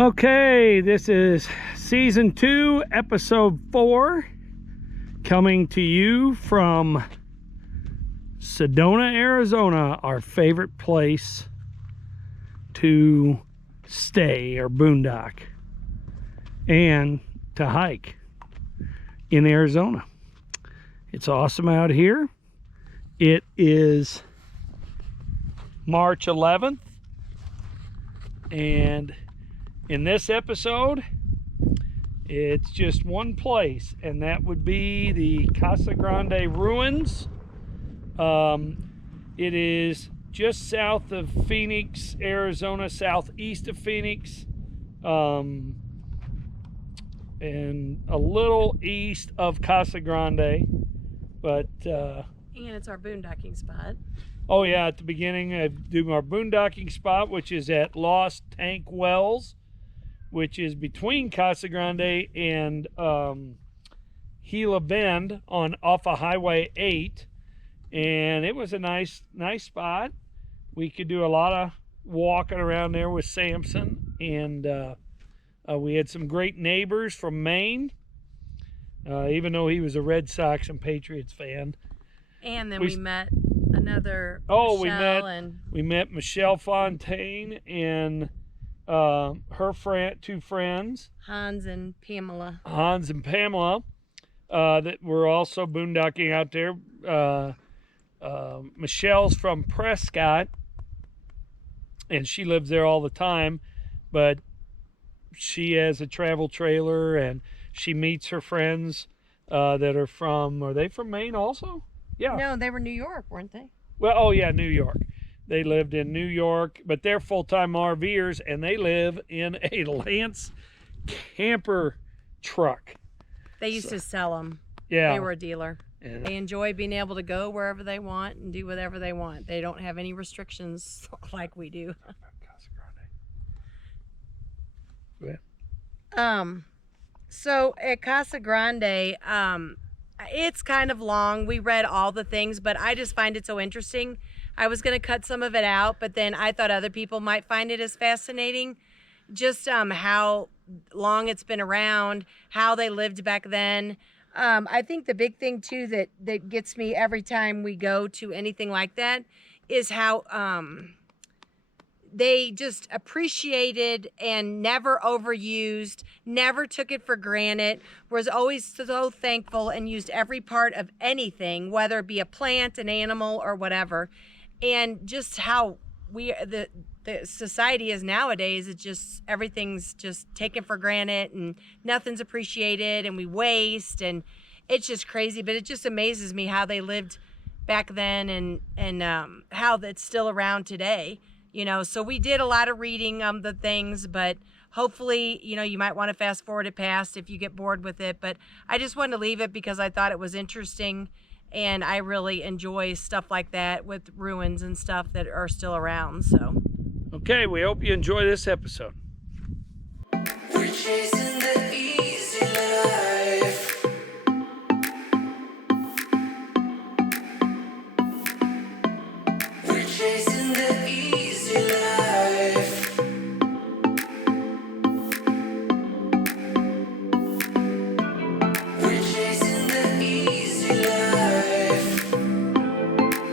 Okay, this is season 2, episode 4, coming to you from Sedona, Arizona, our favorite place to stay or boondock and to hike in Arizona. It's awesome out here. It is March 11th, and in this episode, it's just one place, and that would be the Casa Grande ruins. It is just south of Phoenix, Arizona, southeast of Phoenix, and a little east of Casa Grande, but and it's our boondocking spot. Oh yeah, at the beginning I do our boondocking spot, which is at Lost Tank Wells, which is between Casa Grande and Gila Bend off of Highway 8, and it was a nice spot. We could do a lot of walking around there with Samson, and we had some great neighbors from Maine, even though he was a Red Sox and Patriots fan. And then we met another we met Michelle Fontaine and her two friends, Hans and Pamela, that were also boondocking out there. Michelle's from Prescott, and she lives there all the time, but she has a travel trailer, and she meets her friends that are they from Maine also? Yeah. No, they were New York, weren't they? Well, oh yeah, New York. They lived in New York, but they're full-time RVers, and they live in a Lance camper truck. They used to sell them. Yeah. They were a dealer. Yeah. They enjoy being able to go wherever they want and do whatever they want. They don't have any restrictions like we do. So at Casa Grande, it's kind of long. We read all the things, but I just find it so interesting. I was going to cut some of it out, but then I thought other people might find it as fascinating. Just how long it's been around, how they lived back then. I think the big thing too that gets me every time we go to anything like that is how they just appreciated and never overused, never took it for granted, was always so thankful and used every part of anything, whether it be a plant, an animal, or whatever. And just how the society is nowadays, it's just everything's just taken for granted and nothing's appreciated, and we waste, and it's just crazy. But it just amazes me how they lived back then and how that's still around today. You know, so we did a lot of reading on the things, but hopefully, you know, you might want to fast forward it past if you get bored with it. But I just wanted to leave it because I thought it was interesting, and I really enjoy stuff like that with ruins and stuff that are still around. So, okay, we hope you enjoy this episode. We're chasing the easy life. We're chasing the easy life. We're chasing the easy life.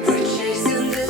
We're chasing the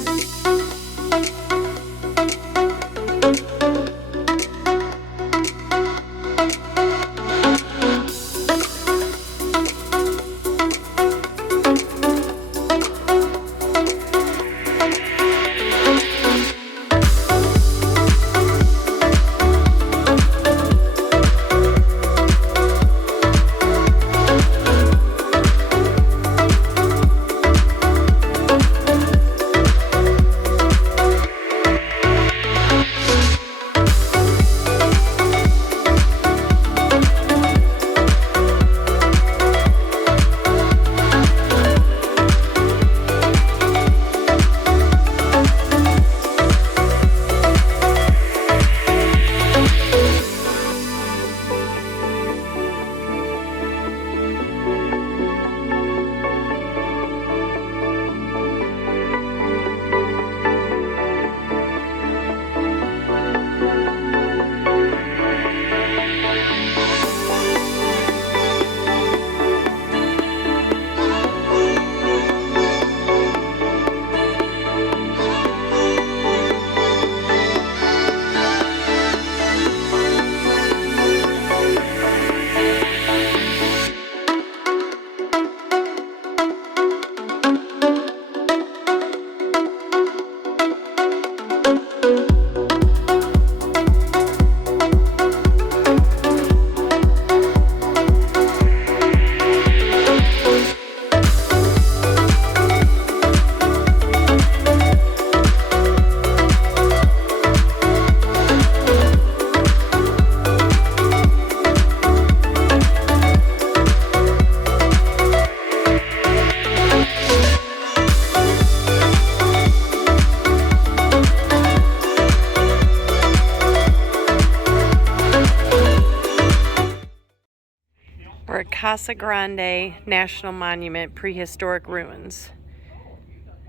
We're at Casa Grande National Monument, Prehistoric Ruins.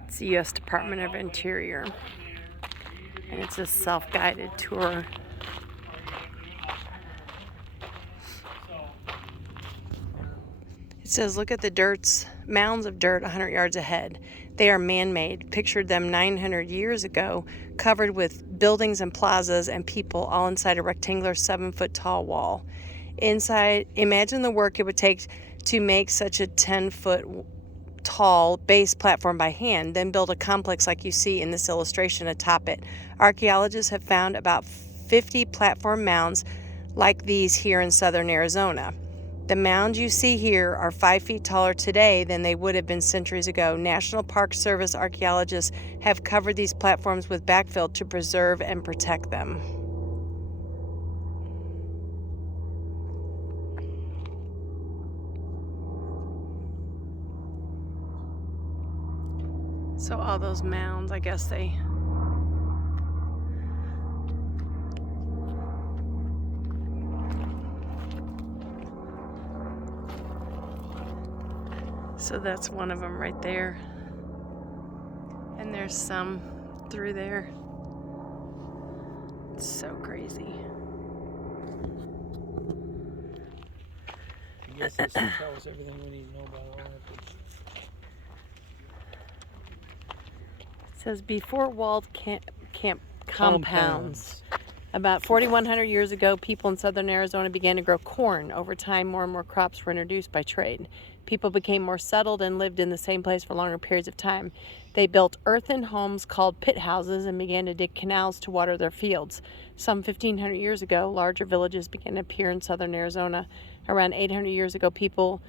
It's the U.S. Department of Interior. And it's a self-guided tour. It says, look at the mounds of dirt 100 yards ahead. They are man-made. Pictured them 900 years ago, covered with buildings and plazas and people, all inside a rectangular 7-foot-tall wall. Inside, imagine the work it would take to make such a 10-foot-tall base platform by hand, then build a complex like you see in this illustration atop it. Archaeologists have found about 50 platform mounds like these here in southern Arizona. The mounds you see here are 5 feet taller today than they would have been centuries ago. National Park Service archaeologists have covered these platforms with backfill to preserve and protect them. So all those mounds, I guess so that's one of them right there. And there's some through there. It's so crazy. I guess this will tell us everything we need to know about all of it. It says before walled camp compounds. About 4,100 years ago, people in southern Arizona began to grow corn. Over time, more and more crops were introduced by trade. People became more settled and lived in the same place for longer periods of time. They built earthen homes called pit houses and began to dig canals to water their fields. Some 1,500 years ago, larger villages began to appear in southern Arizona. Around 800 years ago, people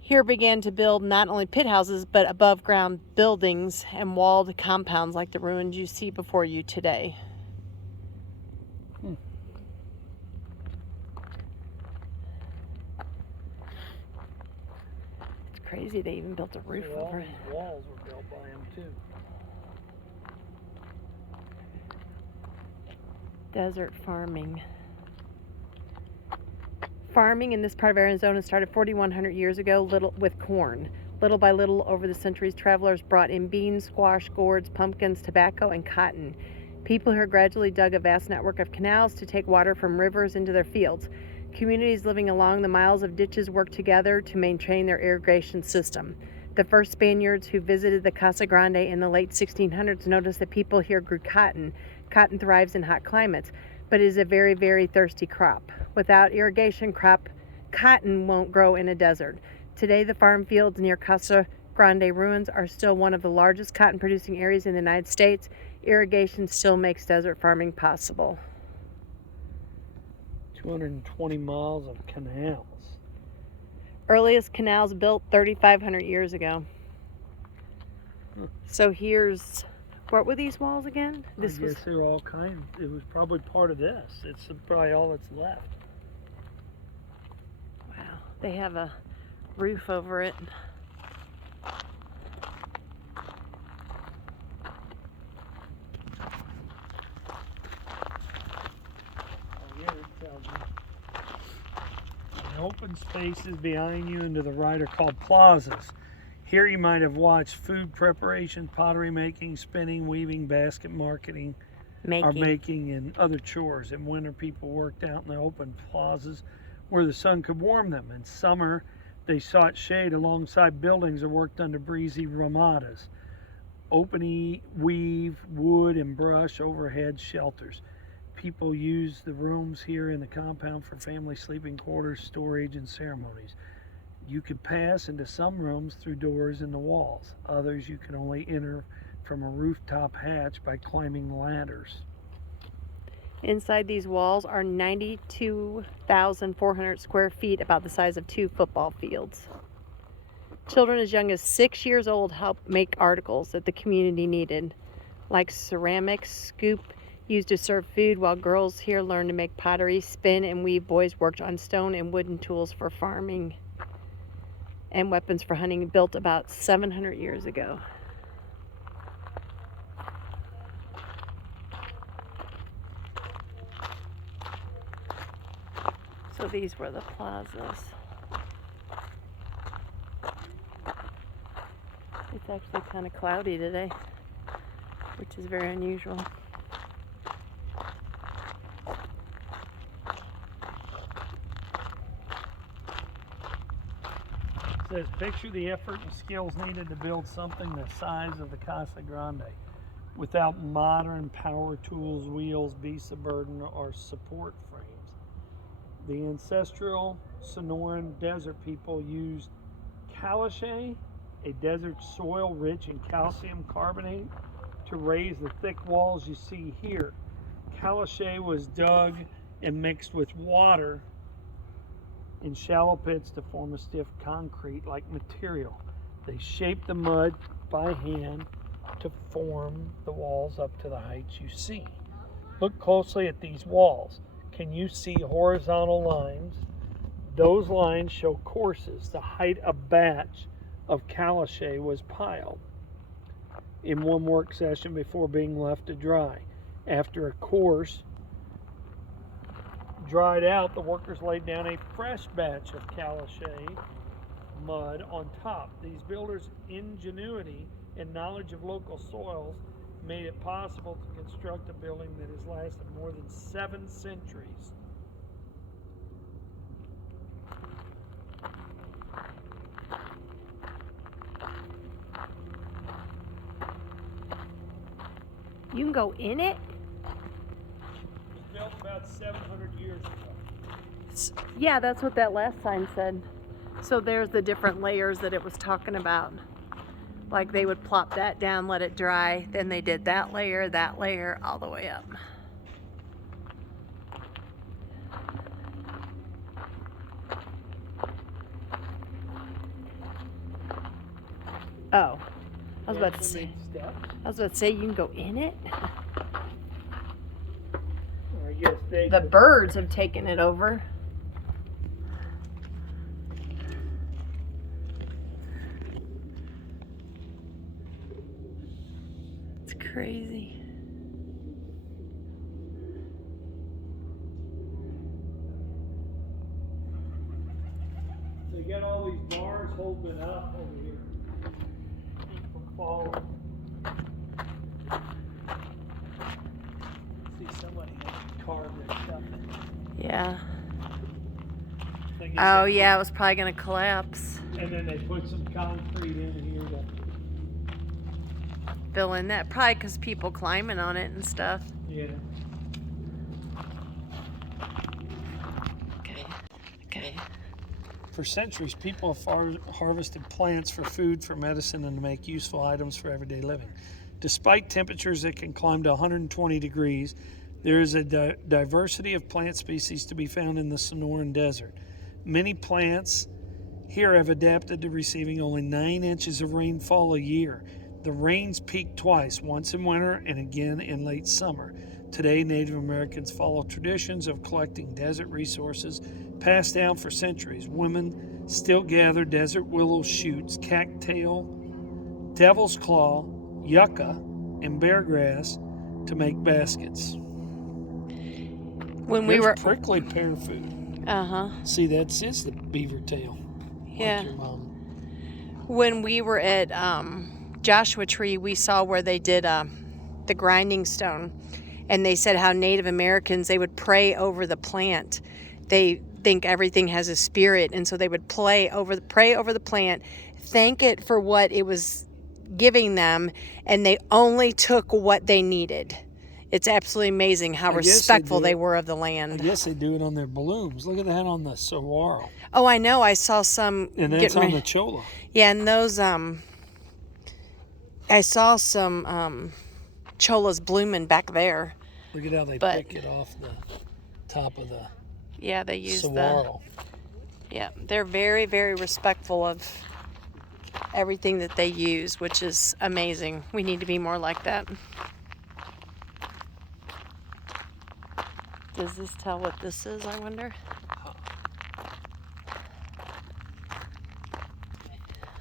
here began to build not only pit houses, but above ground buildings and walled compounds like the ruins you see before you today. It's crazy they even built a roof over it. All these walls were built by him too. Desert farming. Farming in this part of Arizona started 4,100 years ago with corn. Little by little, over the centuries, travelers brought in beans, squash, gourds, pumpkins, tobacco, and cotton. People here gradually dug a vast network of canals to take water from rivers into their fields. Communities living along the miles of ditches worked together to maintain their irrigation system. The first Spaniards who visited the Casa Grande in the late 1600s noticed that people here grew cotton. Cotton thrives in hot climates, but is a very, very thirsty crop. Without irrigation, cotton won't grow in a desert. Today, the farm fields near Casa Grande ruins are still one of the largest cotton producing areas in the United States. Irrigation still makes desert farming possible. 220 miles of canals. Earliest canals built 3,500 years ago. So here's, what were these walls again? I guess they were all kind. It was probably part of this. It's probably all that's left. Wow, they have a roof over it. The open spaces behind you and to the right are called plazas. Here you might have watched food preparation, pottery making, spinning, weaving, basket making, and other chores. In winter, people worked out in the open plazas where the sun could warm them. In summer, they sought shade alongside buildings or worked under breezy ramadas. Open weave, wood, and brush overhead shelters. People use the rooms here in the compound for family sleeping quarters, storage, and ceremonies. You could pass into some rooms through doors in the walls. Others you can only enter from a rooftop hatch by climbing ladders. Inside these walls are 92,400 square feet, about the size of 2 football fields. Children as young as 6 years old helped make articles that the community needed, like ceramics, scoop used to serve food, while girls here learned to make pottery, spin, and weave. Boys worked on stone and wooden tools for farming and weapons for hunting, built about 700 years ago. So these were the plazas. It's actually kind of cloudy today, which is very unusual. It says, picture the effort and skills needed to build something the size of the Casa Grande without modern power tools, wheels, beasts of burden, or support frames. The ancestral Sonoran desert people used caliche, a desert soil rich in calcium carbonate, to raise the thick walls you see here. Caliche was dug and mixed with water in shallow pits to form a stiff concrete-like material. They shaped the mud by hand to form the walls up to the heights you see. Look closely at these walls. Can you see horizontal lines? Those lines show courses, the height a batch of caliche was piled in one work session before being left to dry. After a course dried out, the workers laid down a fresh batch of caliche mud on top. These builders' ingenuity and knowledge of local soils made it possible to construct a building that has lasted more than 7 centuries. You can go in it? It was built about 700 years ago. Yeah, that's what that last sign said. So there's the different layers that it was talking about. Like they would plop that down, let it dry, then they did that layer, all the way up. Oh, I was about to say you can go in it. Or I guess they The birds have taken it over. It's crazy. They got all these bars holding it up over here. Keep from falling. See, somebody had carved their stuff in. Yeah. I guess Oh they yeah, it was probably gonna collapse. And then they put some concrete in here to, Fill in that, probably because people climbing on it and stuff. yeah. Okay. For centuries, people have harvested plants for food, for medicine, and to make useful items for everyday living. Despite temperatures that can climb to 120 degrees, there is a diversity of plant species to be found in the Sonoran Desert. Many plants here have adapted to receiving only 9 inches of rainfall a year. The rains peak twice, once in winter and again in late summer. Today, Native Americans follow traditions of collecting desert resources passed down for centuries. Women still gather desert willow shoots, cattail, devil's claw, yucca, and bear grass to make baskets. When we There's were prickly pear food. See, that's the beaver tail. Yeah. Like your mom. When we were at Joshua Tree, we saw where they did the grinding stone, and they said how Native Americans, they would pray over the plant. They think everything has a spirit, and so they would pray over the plant, thank it for what it was giving them, and they only took what they needed. It's absolutely amazing how respectful they were of the land. I guess they do it on their balloons. Look at that on the saguaro. Oh, I know. I saw some. And that's on the cholla. Yeah, and those I saw some cholas blooming back there. Look at how they pick it off the top of the Yeah, they use saguaro. Yeah, they're very, very respectful of everything that they use, which is amazing. We need to be more like that. Does this tell what this is, I wonder?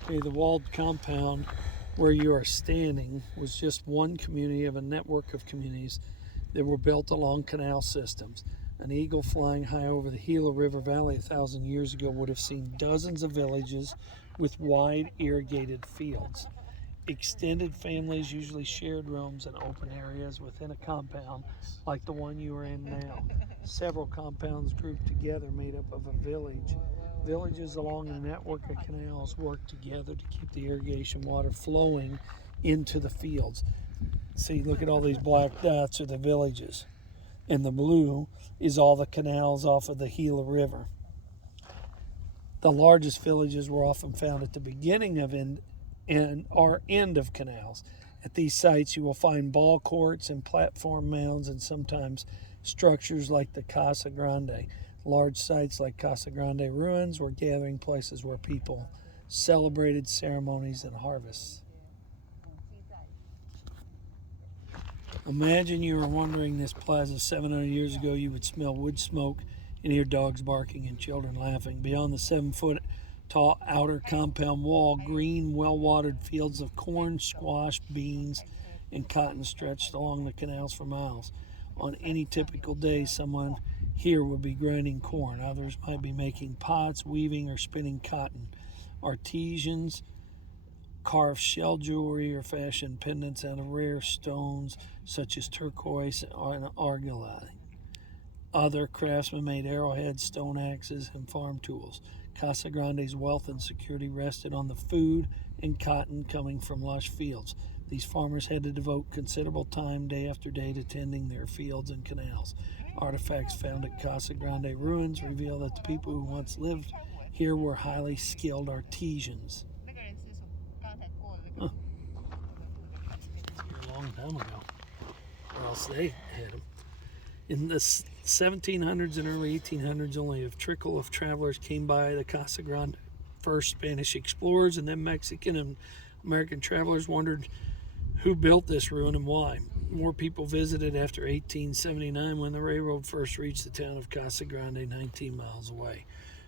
Okay, the walled compound where you are standing was just one community of a network of communities that were built along canal systems. An eagle flying high over the Gila River Valley 1,000 years ago would have seen dozens of villages with wide irrigated fields. Extended families usually shared rooms and open areas within a compound like the one you are in now. Several compounds grouped together made up of a village. Villages along a network of canals work together to keep the irrigation water flowing into the fields. See, look at all these black dots are the villages. And the blue is all the canals off of the Gila River. The largest villages were often found at the beginning of end of canals. At these sites, you will find ball courts and platform mounds and sometimes structures like the Casa Grande. Large sites like Casa Grande ruins were gathering places where people celebrated ceremonies and harvests. Imagine you were wandering this plaza 700 years ago. You would smell wood smoke and hear dogs barking and children laughing. Beyond the 7-foot tall outer compound wall, green, well-watered fields of corn, squash, beans, and cotton stretched along the canals for miles. On any typical day, someone here would be grinding corn. Others might be making pots, weaving, or spinning cotton. Artisans carve shell jewelry or fashion pendants out of rare stones such as turquoise and argillite. Other craftsmen made arrowheads, stone axes, and farm tools. Casa Grande's wealth and security rested on the food and cotton coming from lush fields. These farmers had to devote considerable time day after day to tending their fields and canals. Artifacts found at Casa Grande ruins reveal that the people who once lived here were highly skilled artisans. Huh. A long time ago, or else they had them. In the 1700s and early 1800s, only a trickle of travelers came by the Casa Grande. First Spanish explorers and then Mexican and American travelers wondered who built this ruin and why. More people visited after 1879 when the railroad first reached the town of Casa Grande, 19 miles away.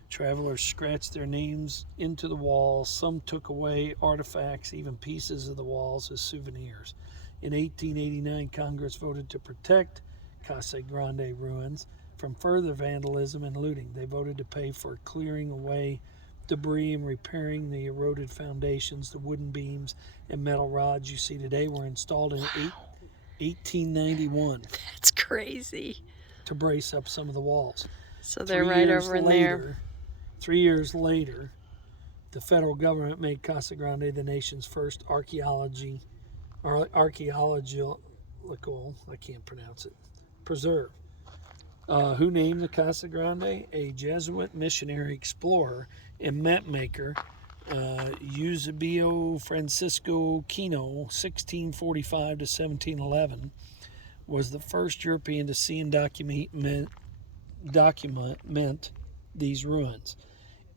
Travelers scratched their names into the walls. Some took away artifacts, even pieces of the walls, as souvenirs. In 1889, Congress voted to protect Casa Grande ruins from further vandalism and looting. They voted to pay for clearing away debris and repairing the eroded foundations. The wooden beams and metal rods you see today were installed in 1891 That's crazy. to brace up some of the walls. So they're right over in there. 3 years later, the federal government made Casa Grande the nation's first archaeological, I can't pronounce it, preserve. Who named the Casa Grande? A Jesuit missionary explorer and map maker, Eusebio Francisco Kino, 1645 to 1711, was the first European to see and document these ruins.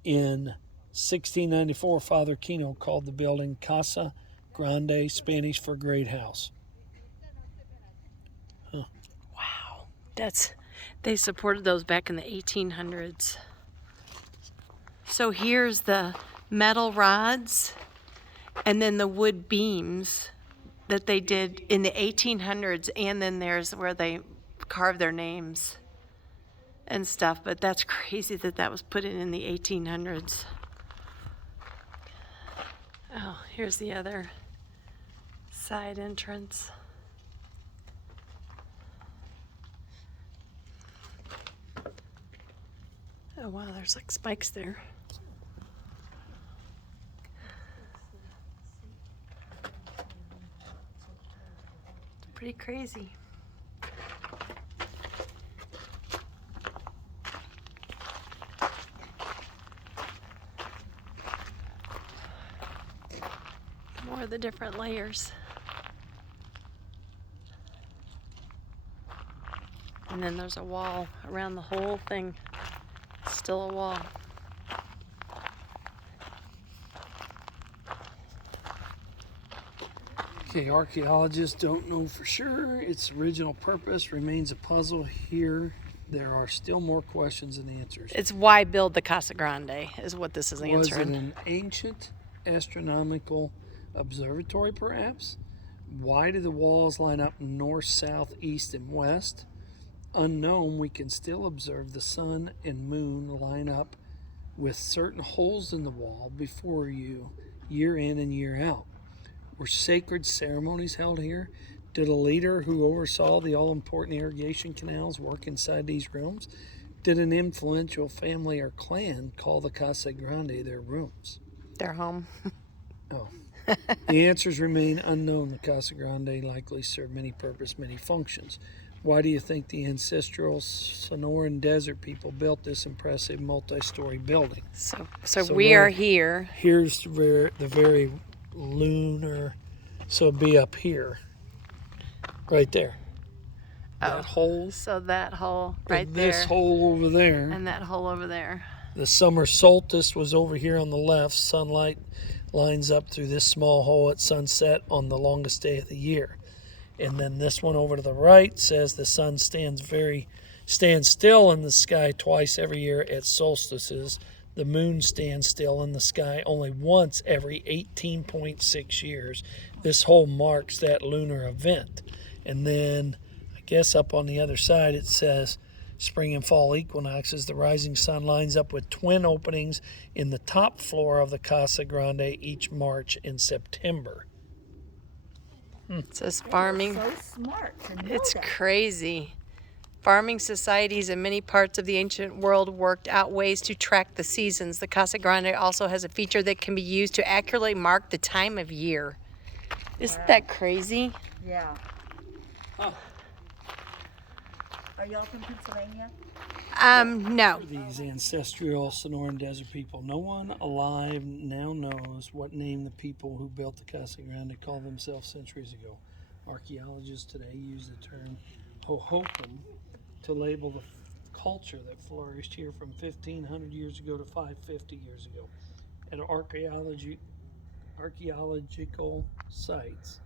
In 1694, Father Kino called the building Casa Grande, Spanish for great house. Huh. Wow. They supported those back in the 1800s. So here's the metal rods and then the wood beams that they did in the 1800s, and then there's where they carved their names and stuff, but that's crazy that that was put in the 1800s. Oh, here's the other side entrance. Oh wow, there's like spikes there. It's pretty crazy. More of the different layers. And then there's a wall around the whole thing. Still a wall. Okay, archaeologists don't know for sure. Its original purpose remains a puzzle. Here, there are still more questions than answers. It's why build the Casa Grande is what this is Was answering. it an ancient astronomical observatory, perhaps? Why do the walls line up north, south, east, and west? Unknown, we can still observe the sun and moon line up with certain holes in the wall before you, year in and year out. Were sacred ceremonies held here? Did a leader who oversaw the all-important irrigation canals work inside these rooms? Did an influential family or clan call the Casa Grande their rooms? They're home. Oh. The answers remain unknown. The Casa Grande likely served many purposes, many functions. Why do you think the ancestral Sonoran desert people built this impressive multi-story building? So we are here. Here's the very lunar, so it'd be up here, right there. That hole. So that hole right there. This hole over there. And that hole over there. The summer solstice was over here on the left. Sunlight lines up through this small hole at sunset on the longest day of the year. And then this one over to the right says the sun stands still in the sky twice every year at solstices. The moon stands still in the sky only once every 18.6 years. This hole marks that lunar event. And then I guess up on the other side it says spring and fall equinoxes. The rising sun lines up with twin openings in the top floor of the Casa Grande each March and September. It says farming. So smart to know It's that. crazy. Farming societies in many parts of the ancient world worked out ways to track the seasons. The Casa Grande also has a feature that can be used to accurately mark the time of year. Isn't that crazy? Yeah. Oh. Are y'all from Pennsylvania? No. These ancestral Sonoran desert people. No one alive now knows what name the people who built the Casa Grande called themselves centuries ago. Archaeologists today use the term Hohokam to label the culture that flourished here from 1,500 years ago to 550 years ago. At archaeological sites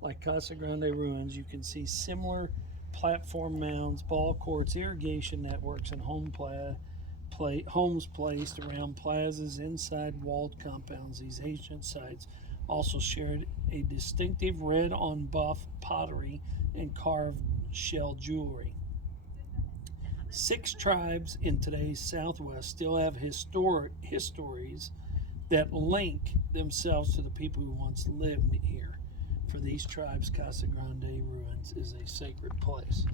like Casa Grande ruins, you can see similar platform mounds, ball courts, irrigation networks, and homes placed around plazas inside walled compounds. These ancient sites also shared a distinctive red on buff pottery and carved shell jewelry. 6 tribes in today's Southwest still have histories that link themselves to the people who once lived here. For these tribes, Casa Grande ruins is a sacred place.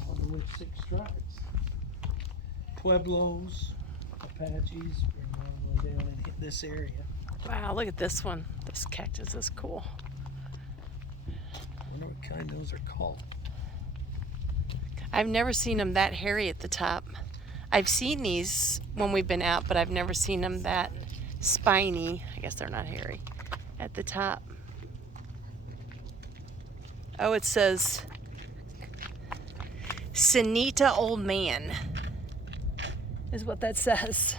I wonder which 6 tribes. Pueblos, Apaches, were normally down in this area. Wow, look at this one. This cactus is cool. I wonder what kind those are called. I've never seen them that hairy at the top. I've seen these when we've been out, but I've never seen them that spiny. I guess they're not hairy at the top. Oh, it says Sanita Old Man is what that says.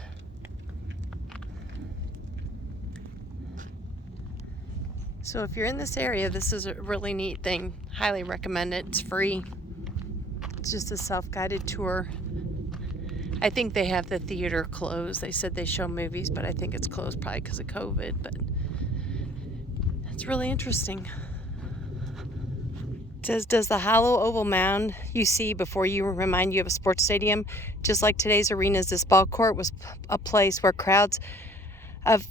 So if you're in this area, this is a really neat thing. Highly recommend it. It's free. It's just a self-guided tour. I think they have the theater closed. They said they show movies, but I think it's closed probably because of COVID. But it's really interesting. It says, does the hollow oval mound you see before you remind you of a sports stadium? Just like today's arenas, this ball court was a place where crowds of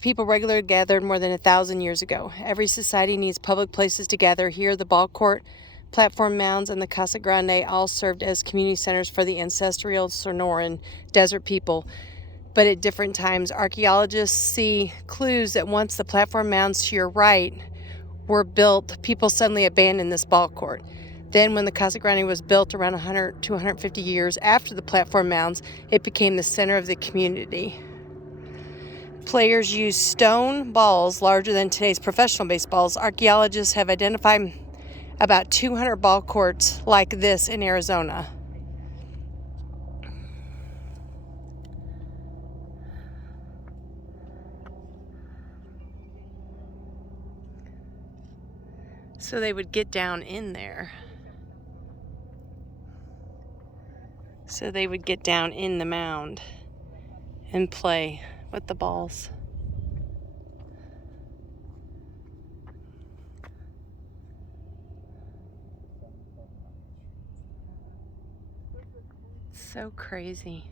people regularly gathered more than 1,000 years ago. Every society needs public places to gather. Here, the ball court, platform mounds, and the Casa Grande all served as community centers for the ancestral Sonoran desert people. But at different times, archaeologists see clues that once the platform mounds to your right were built, people suddenly abandoned this ball court. Then when the Casa Grande was built around 100 to 150 years after the platform mounds, it became the center of the community. Players used stone balls larger than today's professional baseballs. Archaeologists have identified about 200 ball courts like this in Arizona. So they would get down in there. So they would get down in the mound and play with the balls. So crazy.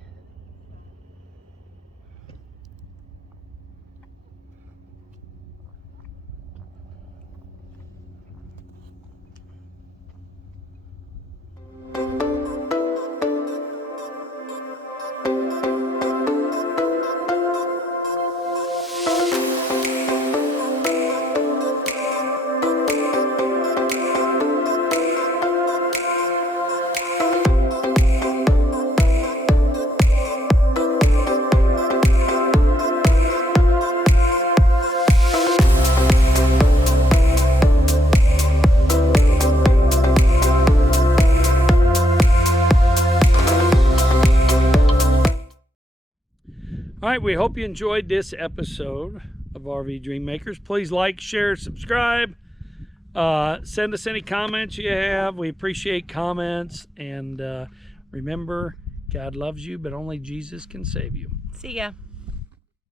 All right, we hope you enjoyed this episode of RV Dream Makers. Please like, share, subscribe. Send us any comments you have. We appreciate comments. And remember, God loves you, but only Jesus can save you. See ya.